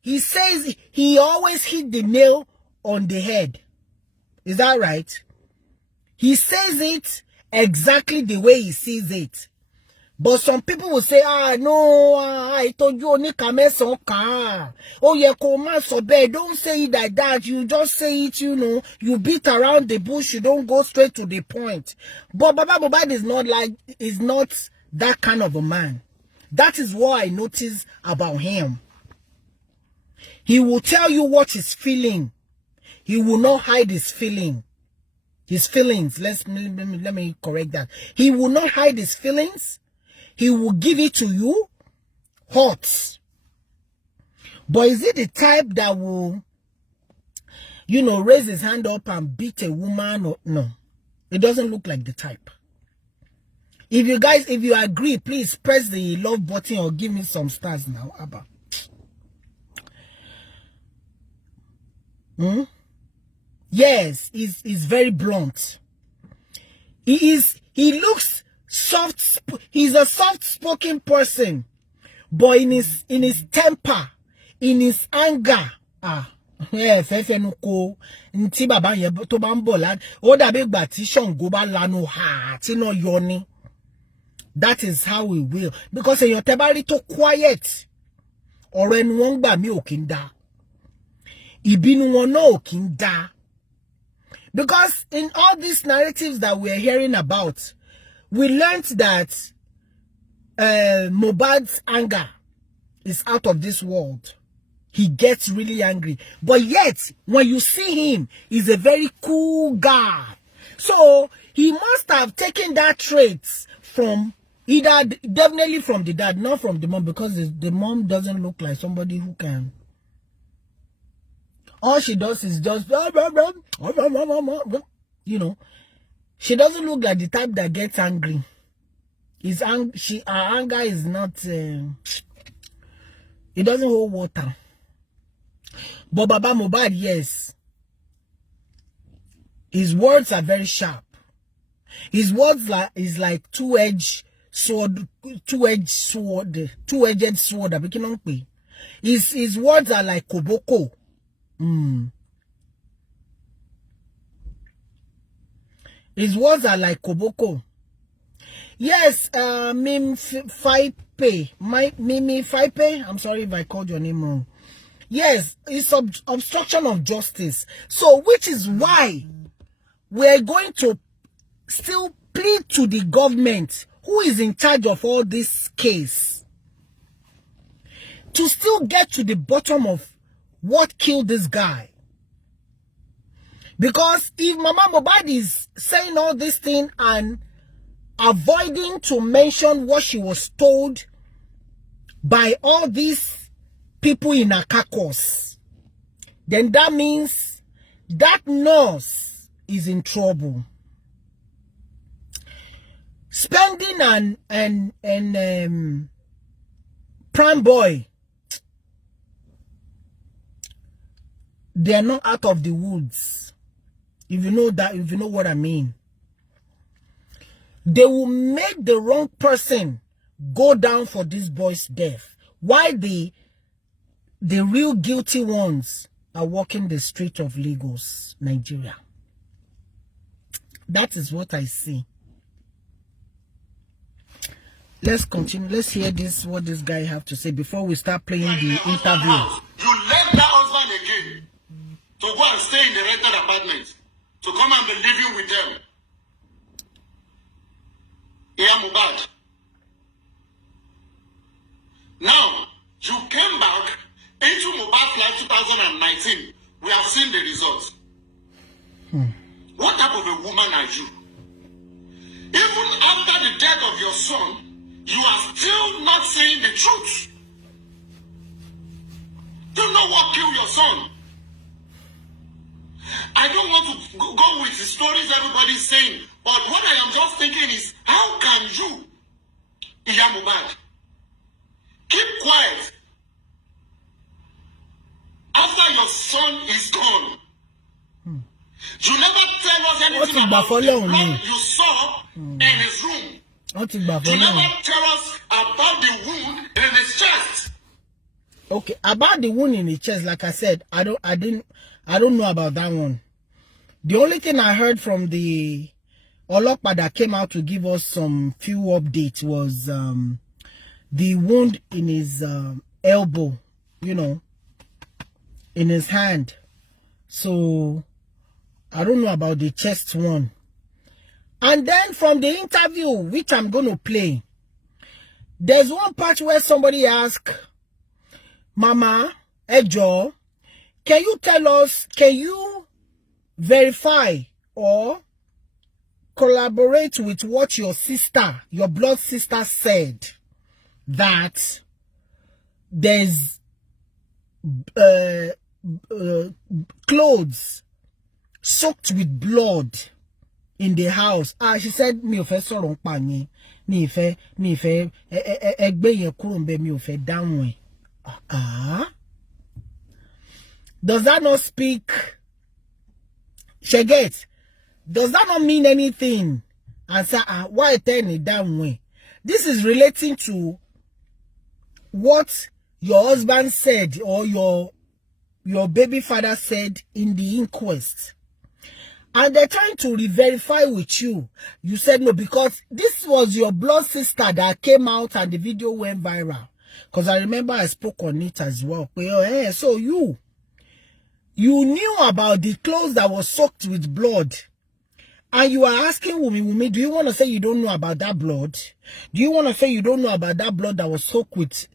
he says he always hit the nail on the head. Is that right? He says it exactly the way he sees it. But some people will say, no, I told you only kamesoka. Oh, yeah, koma so bad. Don't say it like that. You just say it, you beat around the bush. You don't go straight to the point. But Baba Mohbad is not that kind of a man. That is what I notice about him. He will tell you what he's feeling. He will not hide his feeling. His feelings. Let me correct that. He will not hide his feelings. He will give it to you hot. But is it the type that will, raise his hand up and beat a woman? Or no? It doesn't look like the type. If you agree, please press the love button or give me some stars now, Abba. Yes, he's very blunt. He looks soft. He's a soft-spoken person, but in his temper, in his anger, nti baba ye to ba nbo la o da be gba ti Ṣàngó ba lanu ha ti no yoni. That is how we will, because eyan te ba ri to quiet, ọ̀rọ̀ ẹnu wọn gbà mí ò kin dá, ìbínú wọn náà ò kin dá. Because in all these narratives that we're hearing about, we learned that Mohbad's anger is out of this world. He gets really angry. But yet, when you see him, he's a very cool guy. So, he must have taken that trait from definitely from the dad, not from the mom, because the mom doesn't look like somebody who can. All she does is just, she doesn't look like the type that gets angry. Her anger is not, it doesn't hold water. But Baba Mohbad, yes, his words are very sharp. His words is like two-edged sword. His words are like koboko. His words are like koboko. Yes, Mimi Faipe. I'm sorry if I called your name wrong. Yes, it's obstruction of justice. So, which is why we're going to still plead to the government, who is in charge of all this case, to still get to the bottom of what killed this guy. Because if Mama Mohbad is saying all this thing and avoiding to mention what she was told by all these people in Akakos, then that means that nurse is in trouble. Spending and Prime Boy, they are not out of the woods. If you know that, if you know what I mean. They will make the wrong person go down for this boy's death. Why the real guilty ones are walking the street of Lagos, Nigeria. That is what I see. Let's continue. Let's hear what this guy have to say before we start playing the interview. You left that husband again to go and stay in the rented apartment, to come and be living with them. Yeah, Mohbad. Now, you came back into Mohbad Flight 2019. We have seen the results. What type of a woman are you? Even after the death of your son, you are still not saying the truth. Do you know what killed your son? I don't want to go with the stories everybody's saying, but what I am just thinking is, how can you, Iya Mohbad, keep quiet after your son is gone? You never tell us anything about the blood you saw in his room. You never tell us about the wound in his chest. Okay, about the wound in the chest, like I said, I don't know about that one. The only thing I heard from the Olopa that came out to give us some few updates was the wound in his elbow, you know, in his hand. So I don't know about the chest one. And then from the interview, which I'm going to play, there's one part where somebody asked, Mama, Ejo, can you tell us, can you verify or collaborate with what your sister, your blood sister said, that there's clothes soaked with blood in the house? She said, mi ò fẹ́ sọ̀rọ̀ nípa yẹn, mi ò fẹ́ ẹgbẹ́ yẹn kúrò ńbẹ̀, mi ò fẹ́ dáhùn ẹ̀. Does that not speak? Sheget, does that not mean anything? And say, why tell me that way? This is relating to what your husband said or your baby father said in the inquest. And they're trying to re-verify with you. You said no, because this was your blood sister that came out and the video went viral. Because I remember I spoke on it as well. So you knew about the clothes that was soaked with blood. And you are asking Wumi, do you want to say you don't know about that blood? Do you want to say you don't know about that blood that was soaked with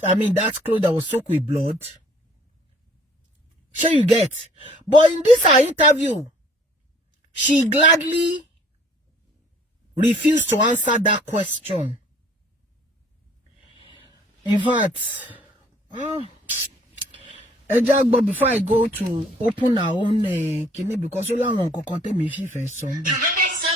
that clothes that was soaked with blood? Sure you get. But in this interview, she gladly refused to answer that question. In fact, before I go to open our own kidney, because you never said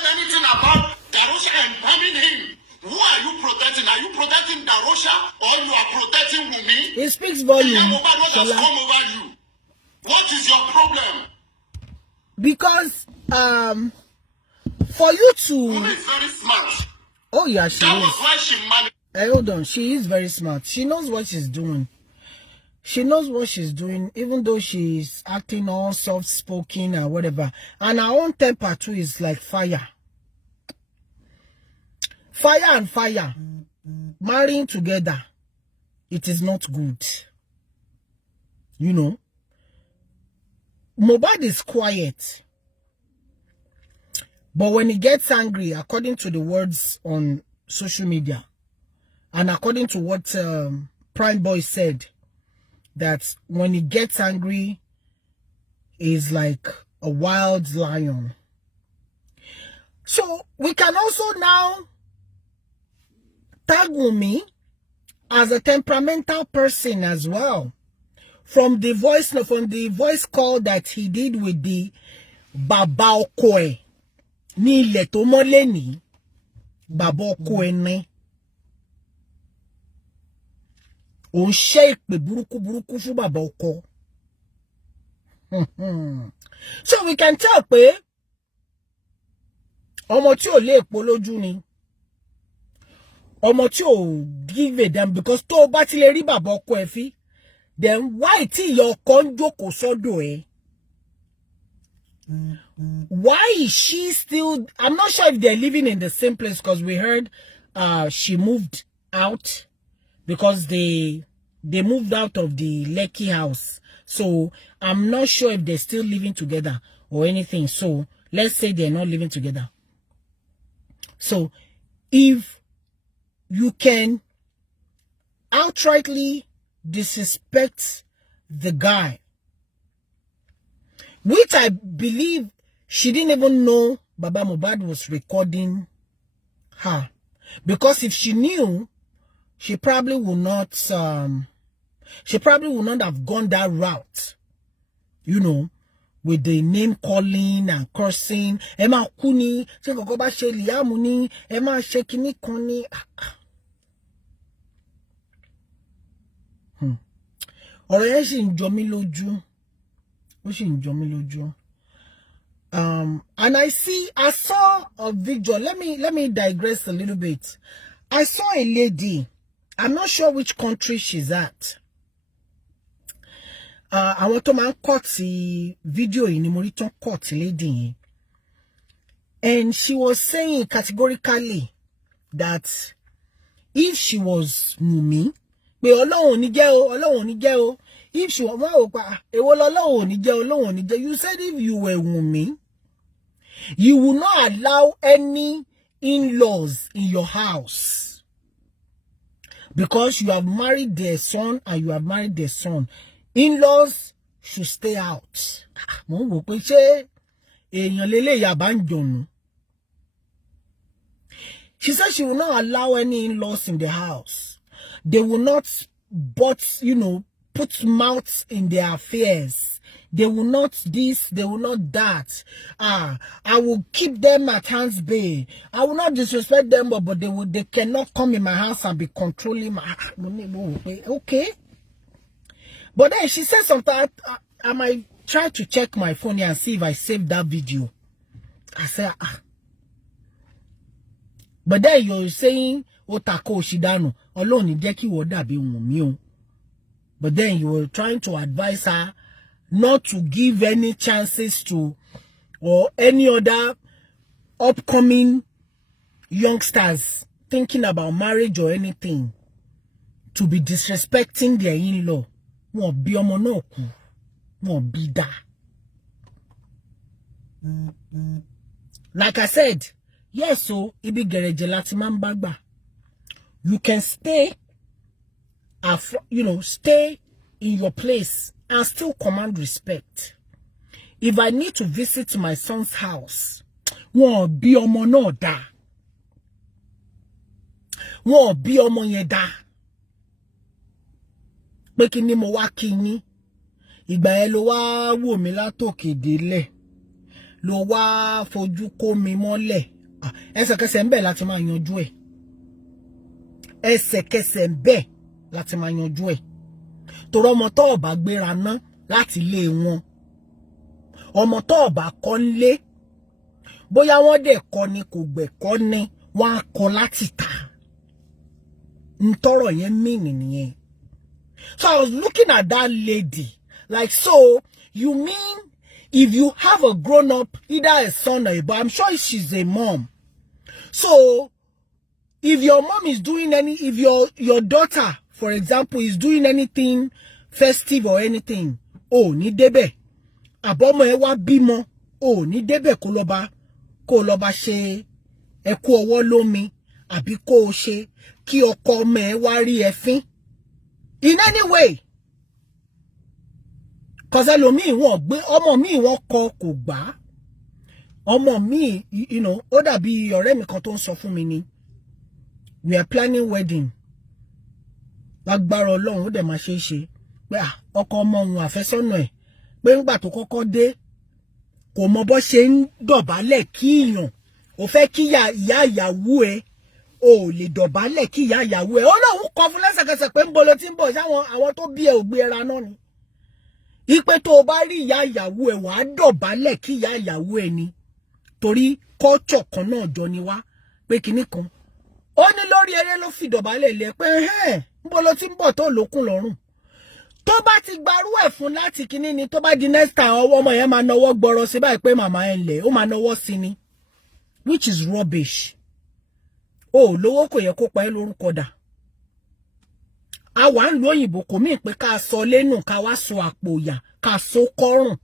anything about Darosha embalming him. Who are you protecting? Are you protecting Darosha or you are protecting Wumi? It speaks volume. What has come over you? What is your problem? Because for you to Wumi is very smart. Oh yeah, she that is. Was why she managed. Hold on, she is very smart. She knows what she's doing. She knows what she's doing, even though she's acting all soft-spoken or whatever. And her own temper too is like fire. Fire and fire. Marrying together, it is not good. You know. Mohbad is quiet. But when he gets angry, according to the words on social media, and according to what Prime Boy said, that when he gets angry, he's like a wild lion. So we can also now tag Wumi as a temperamental person as well. From the voice call that he did with the Baba Okoe. Ni ilẹ̀ tó mọ́lé ní Baba Okoe ní. Ó ṣe ìpè burúkú fún Baba Oko. So we can tell pé ọmọ tí ò lè epo lójú ni. Ọmọ tí ò give a damn, because tó bá ti lè rí Baba Oko ẹ fi, then why tí ìyá ọkọ ń jókòó sọ́dọ̀ ẹ? Why is she still? I'm not sure if they're living in the same place, because we heard she moved out because they moved out of the Lekki house. So I'm not sure if they're still living together or anything. So let's say they're not living together. So if you can outrightly disrespect the guy, which I believe she didn't even know Baba Mohbad was recording her. Because if she knew, she probably would not have gone that route, you know, with the name calling and cursing. Emma Kuni, Chenkokoba Sheliamuni, Emma Shekini Koni. Ọ̀rọ̀ yẹn ṣì ń jọ mí lójú. Ó ṣì ń jọ mí lójú. And I saw a video. Let me digress a little bit. I saw a lady. I'm not sure which country she's at. àwọn tó máa ń cut video yìí ni mo rí tán cut lady yẹn. And she was saying categorically that if she was Wunmi, pé Ọlọ́run ní jẹ́ o, Ọlọ́run ní jẹ́ o. If she was èwo l'Ọlọ́run ní jẹ́, Ọlọ́run ní jẹ́. You said if you were Wunmi, you will not allow any in-laws in your house because you have married their son and you have married their son. In-laws should stay out. Mo wò pé ṣé èèyàn lélẹ̀ yà bá ń jọ̀nù. She said she will not allow any in-laws in the house. They will not put mouths in their affairs. They will not this, they will not that. I will keep them at hands bay. I will not disrespect them, but they cannot come in my house and be controlling my okay. But then she said something. I might try to check my phone here and see if I saved that video. I said, But then you're saying, Otako Shidano, Ọlọ́run ní jẹ́ kí wọ́n dàbí Wunmi o. But then you were trying to advise her not to give any chances to or any other upcoming youngsters thinking about marriage or anything to be disrespecting their in-law. Wọ́n bí ọmọ náà kú. Wọ́n bí dá. Like I said, yes, so ibi gereje láti máa ń bá gbà. You can stay, stay in your place and still command respect. If I need to visit my son's house, wọ́n bí ọmọ náà dá. Wọ́n bí ọmọ yẹn dá. Pé kí ni mo wá kí yín. Ìgbà yẹn ló wá wò mí látòkè délẹ̀. Ló wá fojú kó mi mọ́lẹ̀. Ẹsẹ̀kẹsẹ̀ ńbẹ̀ láti máa yanjú ẹ̀. Ẹsẹ̀kẹsẹ̀ ńbẹ̀ láti máa yanjú ẹ̀. Torí ọmọ tó bá gbéra ná láti ilé wọn. Ọmọ tó bá kọ́ nlé. Bóyá wọ́n dẹ̀ kọ́ ni kò gbẹ̀kọ́ ni wọ́n á kọ́ láti tà. Ntọ́rọ̀ yẹn mean nìyẹn. So I was looking at that lady. Like, so, you mean if you have a grown-up, either a son or a boy, I'm sure she's a mom. So, if your mom is doing if your daughter, for example, is doing anything festive or anything, ní débẹ̀. Àbọ́mọ ẹ wá bímọ, ní débẹ̀ kó lọ bá ṣe ẹ kú ọwọ́ lómi, àbí kó ṣe kí ọkọ ọmọ ẹ wá rí ẹ fín. In any way. Cause ẹlòmíì wọ́n gbé ọmọ mi wọ́n kọ kò gbà. Ọmọ mi, ó dàbí ọ̀rẹ́ mi kan tó ń sọ fún mi ni. We are planning wedding. Lágbára Ọlọ́run ó dẹ̀ máa ṣe é ṣe. Pé ọkọ ọmọ òun àfẹ́sọ́nà ẹ̀. Pé ńgbà tó kọ́kọ́ dé, kò mọ bó ṣe ń dọ̀bálẹ̀ kí èèyàn. Ó fẹ́ kí ìyá ìyàwó ẹ̀. O lè dọ̀bálẹ̀ kí ìyá ìyàwó ẹ̀. Ó lóun kọ fún lẹ́sẹ̀kẹsẹ̀ pé ń bọ̀ ló ti ń bọ̀ àwọn tó bí ẹ ò gbé ẹra náà ni. Ipe tó o bá rí ìyá ìyàwó ẹ̀ wàá dọ̀bálẹ̀ kí ìyá ìyàwó ẹ̀ ni. Torí culture kan náà jọ ni wá pé kinní kan. Ó ní lórí eré ló fi dọ̀bálẹ̀ lẹ̀ pé ń bọ̀ ló ti ń bọ̀ tó lókun lọ́rùn. Tó bá ti gbarú ẹ̀ fún láti kinní ni tó bá di next time ọmọ yẹn máa nawọ́ gbọ́rọ̀ sí báyìí pé màmá ẹ̀ ń lẹ̀ ó máa nawọ́ sí ni. Which is rubbish. Lówó kò yẹ kó pa ẹ́ lórúkọ dà. A wà ń lo òyìnbó kò mí pé ká sọ lẹ́nu ká wá sọ àpò ìyà ká sọ kọ́rùn.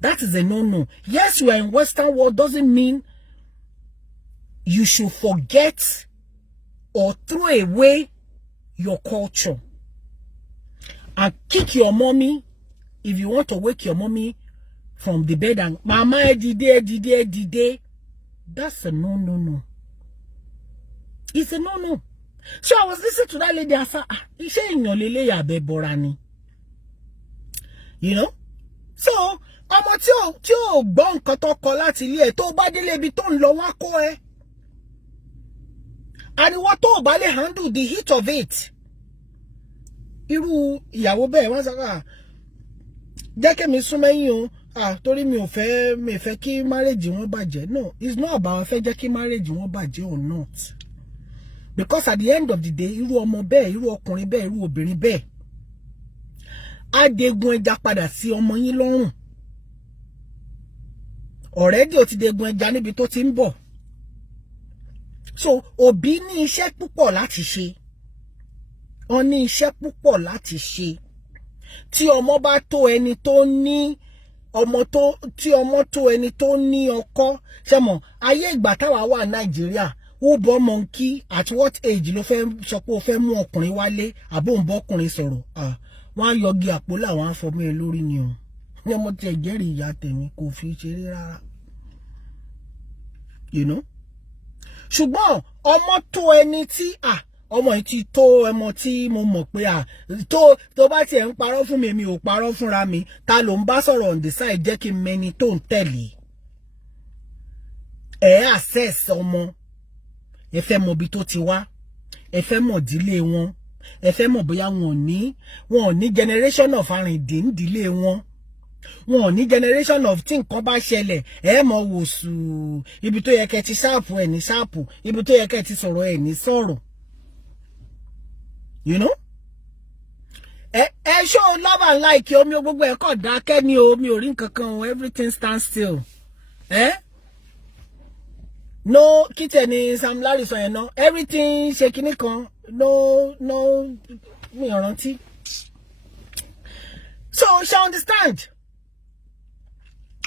That is a no-no. Yes, you are in Western world doesn't mean you should forget or throw away your culture. And kick your mommy if you want to wake your mommy from the bed and Mama dide. That's a no. It's a no. So I was listening to that lady. I said, iṣẹ́ èèyàn lélẹ̀ yàbẹ̀ bọ́ra ni. So, ọmọ tí ò gbọ́ nǹkan tó kọ láti ilé ẹ̀ tó bá délé ibi tó ń lọ wá kó ẹ. Àríwá tó bá lè handle the heat of it. Irú ìyàwó bẹ́ẹ̀ wọ́n sọ jẹ́ kí mi súnmọ́ yín o. Torí mi fẹ́ kí marriage wọn bàjẹ́. No, it's not about fẹ́ jẹ́ kí marriage wọn bàjẹ́ or not. Because at the end of the day, irú ọmọ bẹ́ẹ̀, irú ọkùnrin bẹ́ẹ̀, irú obìnrin bẹ́ẹ̀, degun ẹja padà sí ọmọ yín lọ́rùn. Already ó ti degun ẹja níbi tó ti ń bọ̀. So òbí ní iṣẹ́ púpọ̀ láti ṣe. Ó ní iṣẹ́ púpọ̀ láti ṣe. Tí ọmọ bá tó ẹni tó ní tí ọmọ tó ẹni tó ní ọkọ, ṣé mọ̀, ayé ìgbà táwa wà Nàìjíríà, who born monkey, at what age ló fẹ́ sọ pé ó fẹ́ mú ọkùnrin wálé àbó ń bọ́ ọkùnrin sọ̀rọ̀. Wọ́n á yọgi àpò làwọn á fọmọ ẹ lórí ni o. Ní ọmọ tí ẹ jẹ́rìí ìyá tèmi kò fi ṣeré rárá. You know? Ṣùgbọ́n ọmọ tó ẹni tí ọmọ yìí ti tó ọmọ tí mo mọ̀ pé tó bá tiẹ̀ ń parọ́ fún mi, mi ò parọ́ fúnra mi. Ta ló ń bá sọ̀rọ̀ on the side jẹ́ kí n mẹni tó ń tẹ̀lé. Access ọmọ. Ẹ fẹ́ mọ̀ bí tó ti wá. Ẹ fẹ́ mọ̀ ìdílé wọn. Ẹ fẹ́ mọ̀ bóyá wọn ò ní generation of arìndín ìdílé wọn. Wọn ò ní generation of tí nǹkan bá ṣẹlẹ̀, ẹ mọ̀ wòsù. Ibi tó yẹ kẹ́ ti ṣáàpù ẹ̀ ní ṣáàpù. Ibi tó yẹ kẹ́ ti sọ̀rọ̀ ẹ̀ ní sọ̀rọ̀. You know? Show love and like omi gbogbo ẹ̀ kọ̀ dákẹ́ ni omi ò rí nǹkan kan, everything stands still. No, kite ni Sam Larry sọ yẹn náà. Everything ṣe kíní kan. No, mi ò rántí. So, you understand?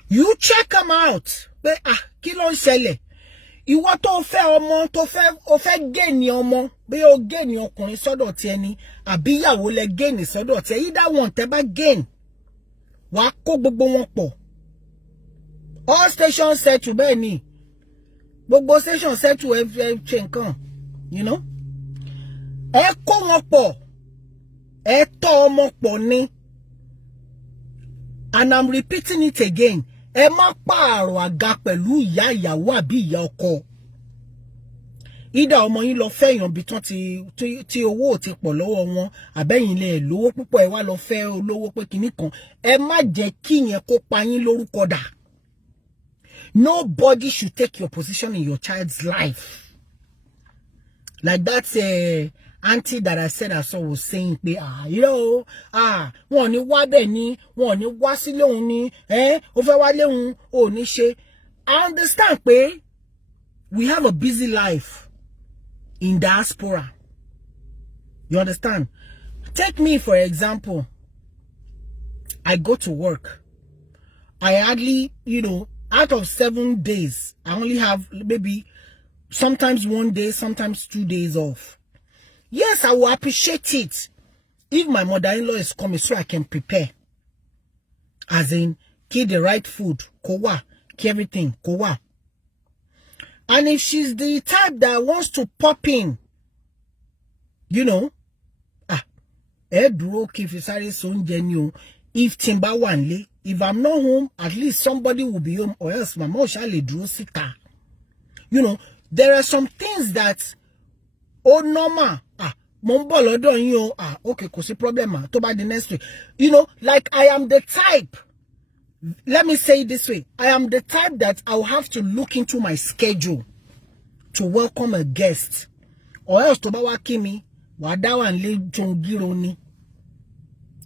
You check them out. Pé kí ló ń ṣẹlẹ̀? Ìwọ tó fẹ́ ọmọ ó fẹ́ gain ọmọ, bí ó gain ọkùnrin sọ́dọ̀ ti ẹni, àbí ìyàwó lẹ gain sọ́dọ̀ ti ẹ. Either one tẹ́ bá gain. Wàá kó gbogbo wọn pọ̀. All stations settle bẹ́ẹ̀ ni. Gbogbo station settle ṣe nǹkan. You know? Ẹ kó wọn pọ̀. Ẹ tọ́ ọmọ pọ̀ ni. And I'm repeating it again. Ẹ má pààrọ̀ àga pẹ̀lú ìyá ìyàwó àbí ìyá ọkọ. Ìdá ọmọ yín lọ fẹ́ èèyàn bí tán tí owó ti pọ̀ lọ́wọ́ wọn, àbẹ́yìn lè lówó púpọ̀ ẹ wá lọ fẹ́ olówó pé kinní kan. Ẹ má jẹ́ kí yẹn kó pa yín lórúkọ dà. Nobody should take your position in your child's life. Like that auntie that I said I saw was saying, wọn ò ní wá bẹ́ẹ̀ ni, wọn ò ní wá sílé òun ni, ó fẹ́ wá lé òun, ò ní ṣe. I understand pé we have a busy life in diaspora. You understand? Take me for example. I go to work. I hardly, out of 7 days, I only have maybe sometimes 1 day, sometimes 2 days off. Yes, I will appreciate it if my mother-in-law is coming so I can prepare. As in, keep the right food, kowa, keep everything, kowa. And if she's the type that wants to pop in, if Timba wanle, if I'm not home, at least somebody will be home, or else my mom shall draw sita. There are some things that, normal, okay, cause problem, to buy the next week. Like I am the type, let me say it this way, I am the type that I'll have to look into my schedule to welcome a guest, or else to bawa kimi, wadawa and le jongironi.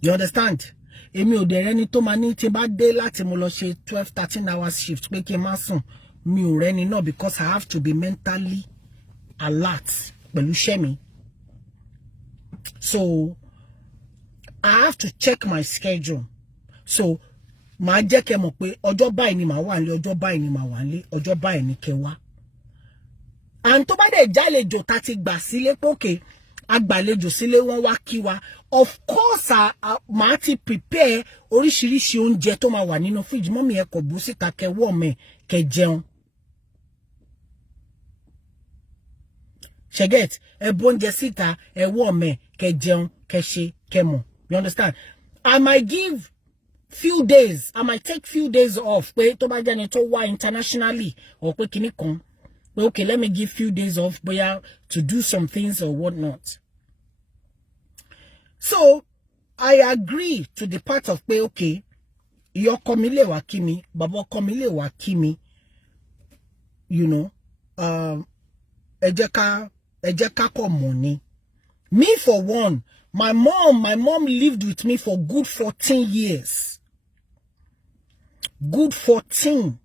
You understand? Èmi ò dẹ̀ rẹ́ni tó máa ní tí bá dé láti mo lọ ṣe 12-13 hours shift pé kí n má sùn. Mi ò rẹ́ni náà because I have to be mentally alert pẹ̀lú iṣẹ́ mi. So I have to check my schedule. So màá jẹ́ kẹ́ mọ̀ pé ọjọ́ báyìí ni màá wà nílé, ọjọ́ báyìí ni màá wà nílé, ọjọ́ báyìí ni kẹ́ wá. And tó bá dẹ̀ jálejò tá ti gbà sílé pé okay, agbàlejò sílé wọ́n wá kí wa. Of course, màá ti prepare oríṣiríṣi oúnjẹ tó máa wà nínú fridge. Mọ́mì ẹ kò bú síta kẹ́ wọ́ mẹ́ kẹ́ jẹun. Ṣẹ̀gẹ́t, ẹ bó oúnjẹ síta, ẹ wọ́ mẹ́ kẹ́ jẹun, kẹ́ ṣe, kẹ́ mọ̀. You understand? I might give few days. I might take few days off. Pé tó bá jẹ́ ni tó wá internationally or pé kíní kan. Okay, let me give few days off to do some things or whatnot. So, I agree to the part of pé, okay, your komile wa kimi, babo komile wa kimi, ejeka ko money. Me for one, My mom lived with me for good 14 years. Good 14.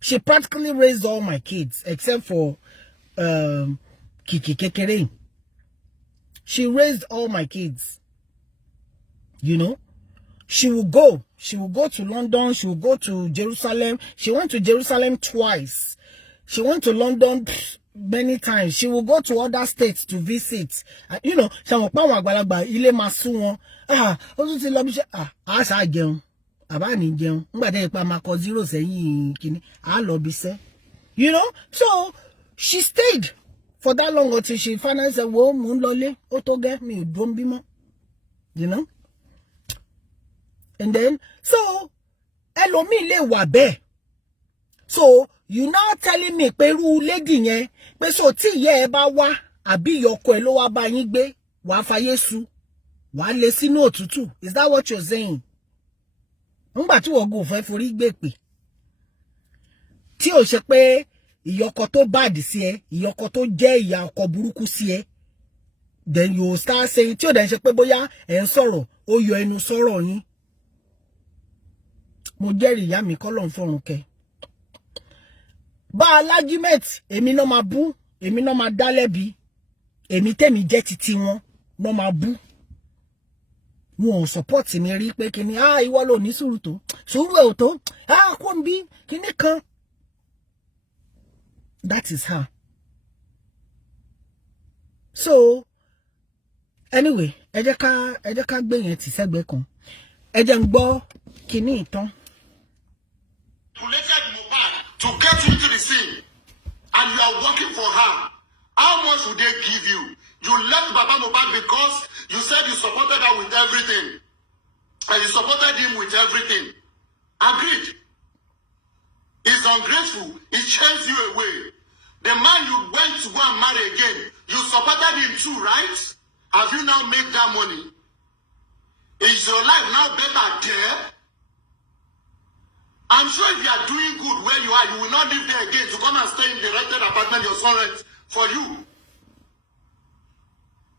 She practically raised all my kids, except for Kiki Kekere. She raised all my kids. You know? She will go to London, she will go to Jerusalem. She went to Jerusalem twice. She went to London many times. She will go to other states to visit. You know, ile masu won. O ti lọ bi se a sa jẹun. Aba ni jẹun. Ngba de pa ma ko zero sẹ́yìn kini. A lọ bi se. You know? So, she stayed for that long until she finally said, "Wo mo n lọlé, o to ge mi o dun bímọ." You know? And then, so, ẹlòmíì lè wà bẹ́ẹ̀. So, you now telling me pé irú lady yẹn, pé so tí ìyá ẹ bá wá, àbí ìyọkọ ẹ ló wá bá yín gbé, wàá fayé su, wàá lé sínú òtútù. Is that what you're saying? Ńgbà tí wọ́n gò fẹ́ forí gbé pè. Tí ò ṣe pé ìyọkọ tó bad sí ẹ, ìyọkọ tó jẹ́ ìyá ọkọ burúkú sí ẹ. Then you start saying, tí ò dẹ̀ ṣe pé bóyá ẹ̀ ń sọ̀rọ̀, ó yọ ẹnu sọ̀rọ̀ yín. Mo jẹ́rìí ìyá mi kọ́lọ́run fọ́run kẹ́. Bá alágímẹ̀t, èmi náà máa bú, èmi náà máa dá lẹ́bi, èmi tèmi jẹ́ titi wọn, náà máa bú. Wọn ò support mi rí pé kíni, ìwọ ló ní sùúrù tó, sùúrù ẹ̀ ò tó, kó ń bí, kíní kan. That is her. So, anyway, ẹ jẹ́ ká gbé yẹn tì sẹ́gbẹ̀ẹ́ kan. Ẹ jẹ́ ń gbọ́ kíní ìtàn. Related Mohbad to get into the scene, and you are working for her. How much would they give you? You left Baba Mohbad because you said you supported her with everything, and you supported him with everything. Agreed. He's ungrateful. He chased you away. The man you went to go and marry again, you supported him too, right? Have you now made that money? Is your life now better there? I'm sure if you are doing good where you are, you will not live there again to come and stay in the rented apartment your son rents for you.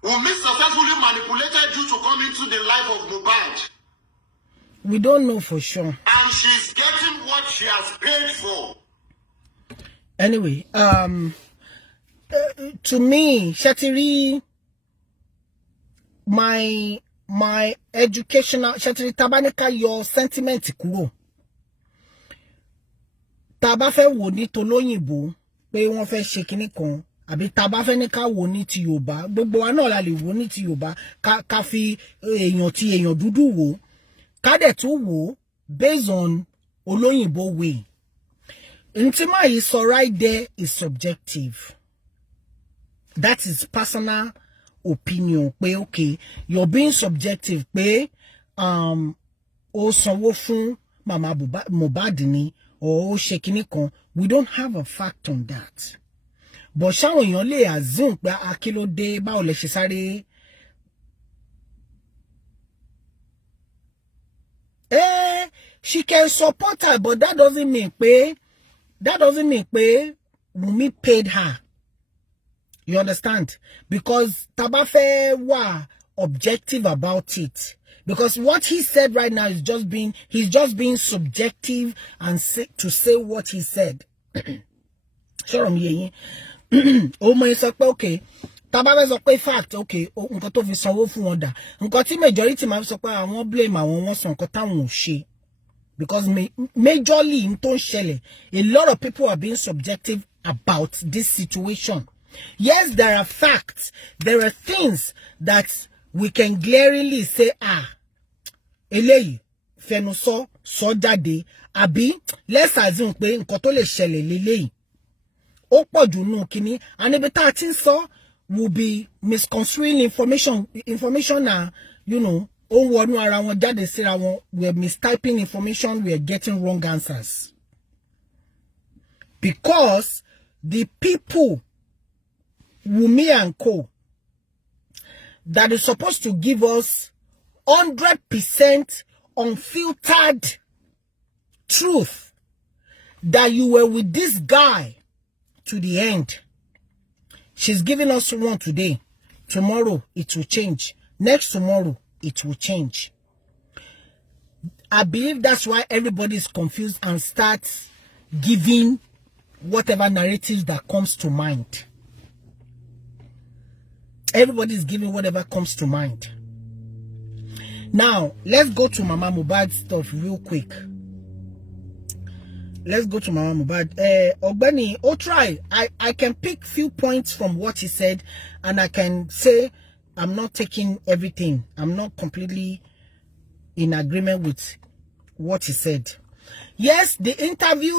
Wunmi successfully manipulated you to come into the life of Mohbad. We don't know for sure. And she's getting what she has paid for. Anyway, to me, Shatiri, my educational, Shatiri Tabanika, your sentiment kúrò. Tá bá fẹ́ wò ní tolóyìnbó pé wọ́n fẹ́ ṣe kíní kan, àbí tá bá fẹ́ ní ká wò ní ti Yorùbá, gbogbo wa náà la lè wò ní ti Yorùbá, ká fi èèyàn dúdú wò, ká dẹ̀ tún wò based on olóyìnbó way. Ntima is so right there is subjective. That is personal opinion. Pé okay, you're being subjective. Pé ó sanwó fún Mama Mohbad ni or ṣe kíní kan. We don't have a fact on that. But ṣáwọn èèyàn lè assume pé akílódé báwo lẹ ṣe sáré. She can support her, but that doesn't mean pé Wunmi paid her. You understand? Because Tabafe wa objective about it. Because what he said right now is he's just being subjective and to say what he said. Sure, oh my, okay. Tabafe sọ pé fact, okay. Nǹkan tó fi sanwó fún wọn dà. Nǹkan tí majority máa sọ pé àwọn blame àwọn wọn sọ nǹkan táwọn ò ṣe. Because majorly in ton shele, a lot of people are being subjective about this situation. Yes, there are facts. There are things that we can glaringly say, eléyìí fẹnu sọ jáde, àbí let's assume pé nǹkan tó lè ṣẹlẹ̀ leléyìí. Ó pọ̀ jù nù kíní, and ibi tá tin sọ will be misconstruing information you know, we are mistyping information, we are getting wrong answers. Because the people, Wunmi and Co, that is supposed to give us 100% unfiltered truth, that you were with this guy to the end. She's giving us one today. Tomorrow, it will change. next tomorrow, it will change. I believe that's why everybody is confused and starts giving whatever narratives that comes to mind. Everybody is giving whatever comes to mind. Now, let's go to Mama Mohbad stuff real quick. Let's go to Mama Mohbad. Ogbeni, try. I can pick few points from what he said, and I can say I'm not taking everything. I'm not completely in agreement with what he said. Yes, the interview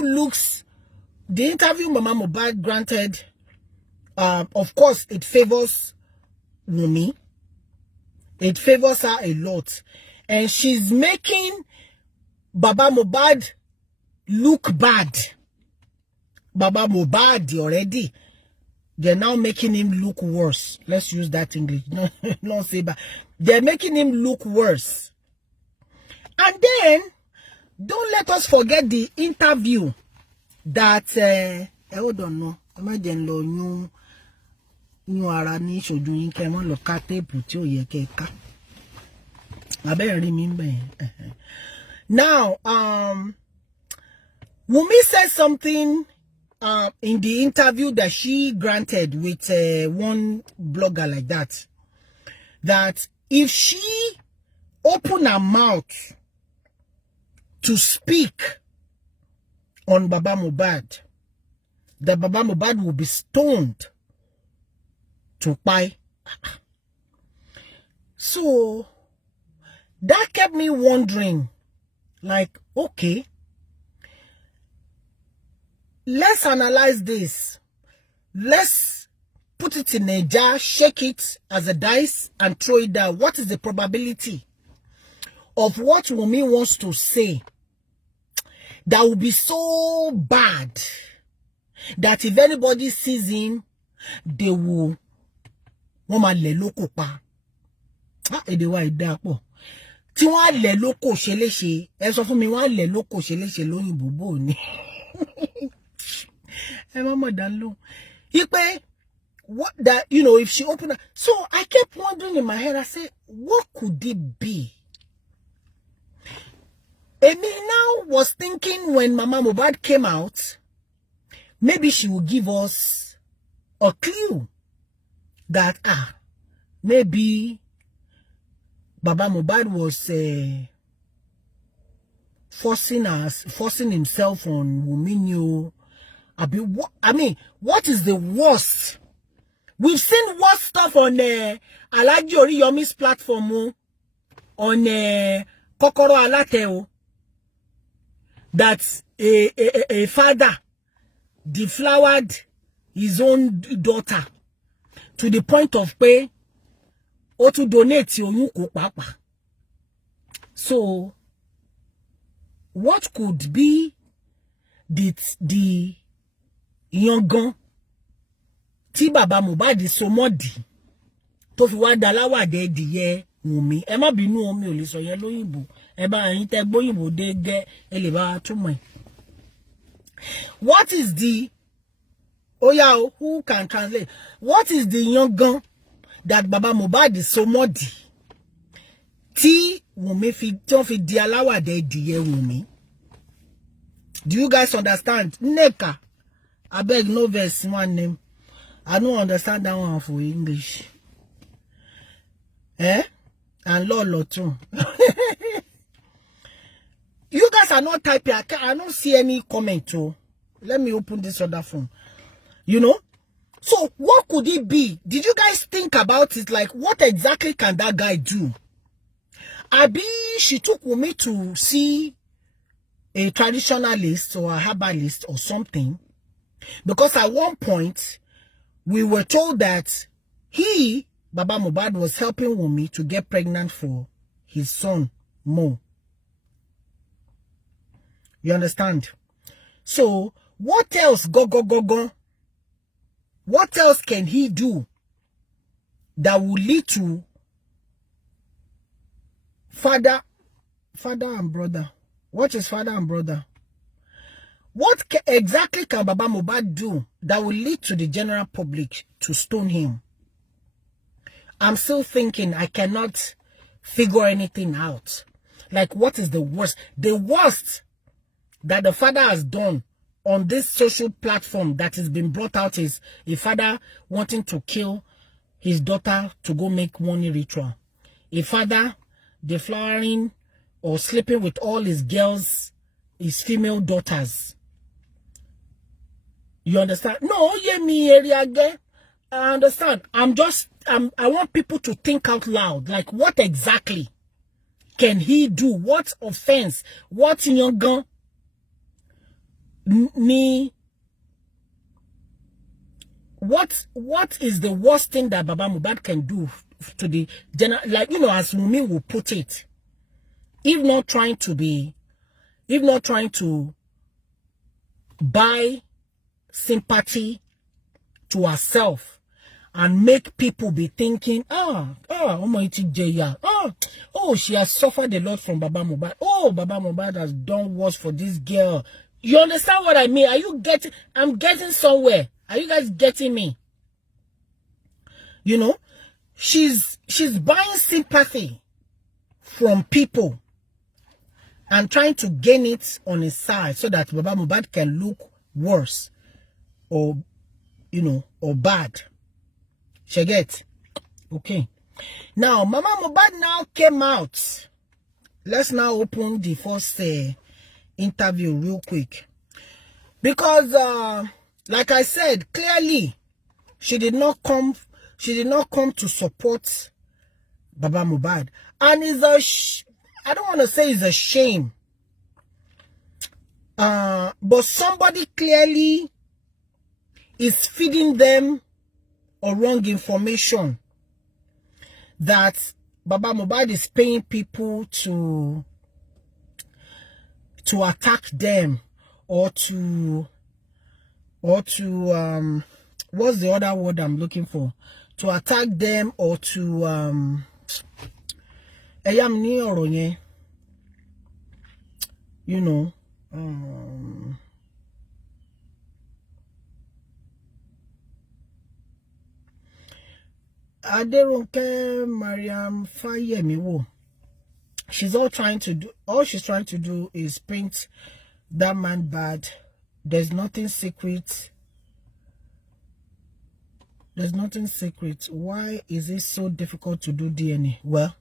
Mama Mohbad granted, of course, it favors Wunmi. It favors her a lot. And she's making Baba Mohbad look bad. Baba Mohbad already. They're now making him look worse. Let's use that English. No, not say bad. They're making him look worse. And then, don't let us forget the interview that hold on, no. Imagine lo new ara ni soju yin ke mo lo ka tape tí ó yẹ ke ka. Abe ri mi nbe. Now, Wunmi said something in the interview that she granted with one blogger like that if she open her mouth to speak on Baba Mohbad, that Baba Mohbad will be stoned to buy. So that kept me wondering, like, okay, let's analyze this. Let's put it in a jar, shake it as a dice, and throw it down. What is the probability of what Wunmi wants to say that will be so bad that if anybody sees him, they will le loko pa. Èdè wa ìdá pọ̀. Tí wọ́n le loko ṣe léṣe, ẹ sọ fún mi wọ́n le loko ṣe léṣe lóyìnbó bò ni. What that, if she opened her, so I kept wondering in my head, I said, what could it be? Amy now was thinking when Mama Mohbad came out, maybe she would give us a clue that maybe Baba Mohbad was forcing himself on Wunmi. I mean, what is the worst? We've seen worse stuff on Alhaji Oriyomi's platform, on Kokoro Alateo, that a father deflowered his own daughter to the point of pay or to donate to papa. So, what could be the young gun tí Baba Mohbad so modi tó fi wá dalawa de diye Wunmi? Ẹ má bínú o, mi ò lè sọ yẹn lóyìnbó. Ẹ bá yín tẹ́ gbóyìnbó dé ge ẹ lè bá túmọ̀. What is the who can translate? What is the young gun that Baba Mohbad is so modi tí Wunmi fi di alawa de diye Wunmi? Do you guys understand? Neka, I beg no verse one name. I don't understand that one for English. And Lolo too. You guys are not typing. I don't see any comment too. Let me open this other phone. So what could it be? Did you guys think about it? Like, what exactly can that guy do? Abi, she took Wunmi to see a traditionalist or a herbalist or something, because at one point we were told that Baba Mohbad was helping Wunmi to get pregnant for his son Mo. You understand? So what else what else can he do that will lead to father and brother? What is father and brother? What exactly can Baba Mohbad do that will lead to the general public to stone him? I'm still thinking. I cannot figure anything out. Like, what is the worst? The worst that the father has done on this social platform that has been brought out is a father wanting to kill his daughter to go make money ritual. A father deflowering or sleeping with all his girls, his female daughters. You understand? No, yeah, me area again. I understand. I want people to think out loud. Like, what exactly can he do? What offense? What in your gun? Me? What is the worst thing that Baba Mohbad can do to the general? Like, you know, as Mumi will put it, if not trying to buy sympathy to herself and make people be thinking, she has suffered a lot from Baba Mohbad. Oh, Baba Mohbad has done worse for this girl. You understand what I mean? Are you getting? I'm getting somewhere. Are you guys getting me? You know, she's buying sympathy from people and trying to gain it on his side so that Baba Mohbad can look worse or, you know, or bad. She get? Okay. Now, Mama Mohbad now came out. Let's now open the first interview real quick. Because, like I said, clearly, she did not come to support Baba Mohbad. And it's I don't want to say it's a shame. But somebody clearly is feeding them or wrong information that Baba Mohbad is paying people to attack them or to what's the other word I'm looking for? To attack them or to you know, Aderonke Mariam Fayemiwo. All she's trying to do is paint that man bad. There's nothing secret. There's nothing secret. Why is it so difficult to do DNA? Well,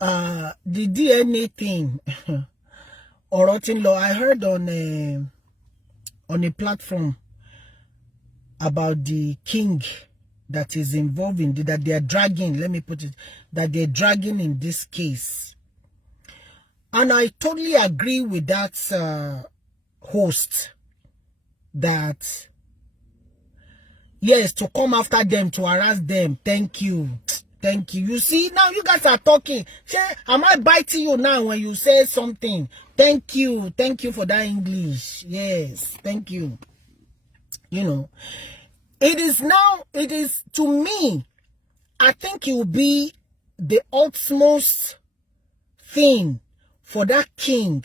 the DNA thing, or rotten law, I heard on a platform about the king that is involved in that they are dragging, let me put it, that they're dragging in this case. And I totally agree with that host that, yes, to come after them, to harass them. Thank you. Thank you. You see, now you guys are talking. Am I biting you now when you say something? Thank you. Thank you for that English. Yes, thank you. You know, it is to me, I think it will be the utmost thing for that king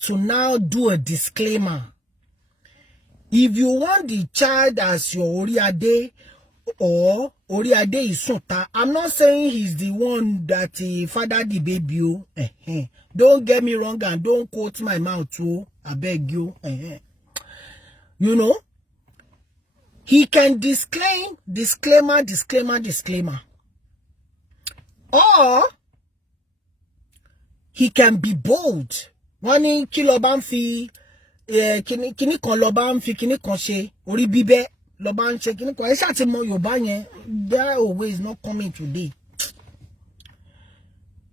to now do a disclaimer. If you want the child as your Oriade or Oriade Isunta, I'm not saying he's the one that fathered the baby. Don't get me wrong and don't quote my mouth too. I beg you. You know, he can disclaimer. Or he can be bold. One kilo banfi. Kini kan loba nfi kini kan se ori bibe loba nse kini kan e sha ti mo Yoruba yen that always not coming today.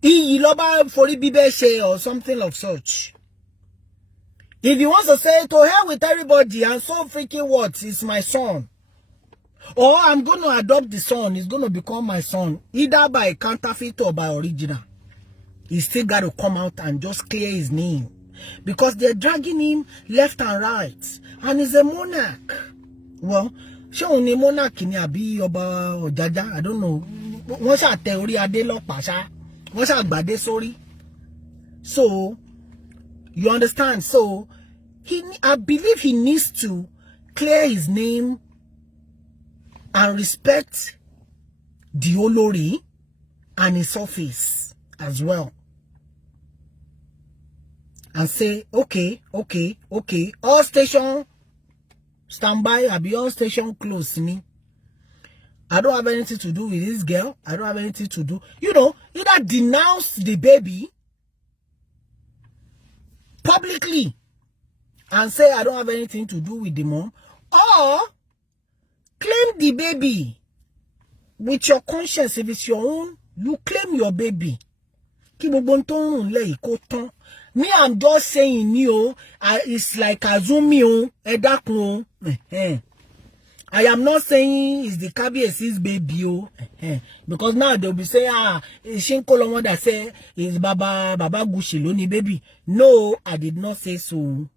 Iyi loba fori bibe se or something of such. If he wants to say to hell with everybody and so freaking what is my son, or I'm going to adopt the son, he's going to become my son either by counterfeit or by original, he still got to come out and just clear his name. Because they're dragging him left and right. And he's a monarch. Well, show me monarch in Abi Oba or Jaja. I don't know. What's our theory? Ade lo pasha. What's our bade sorry? So, you understand? So, I believe he needs to clear his name and respect the Olori and his office as well. And say, okay, all station standby, I'll be all station close me. I don't have anything to do with this girl. I don't have anything to do. You know, either denounce the baby publicly and say I don't have anything to do with the mom, or claim the baby with your conscience. If it's your own, you claim your baby. Me, I'm just saying, it's like Azumi, Edakun. I am not saying it's the Kabiesi's baby, because now they'll be saying, it's shinko lomo that say it's Baba Gushiloni baby. No, I did not say so.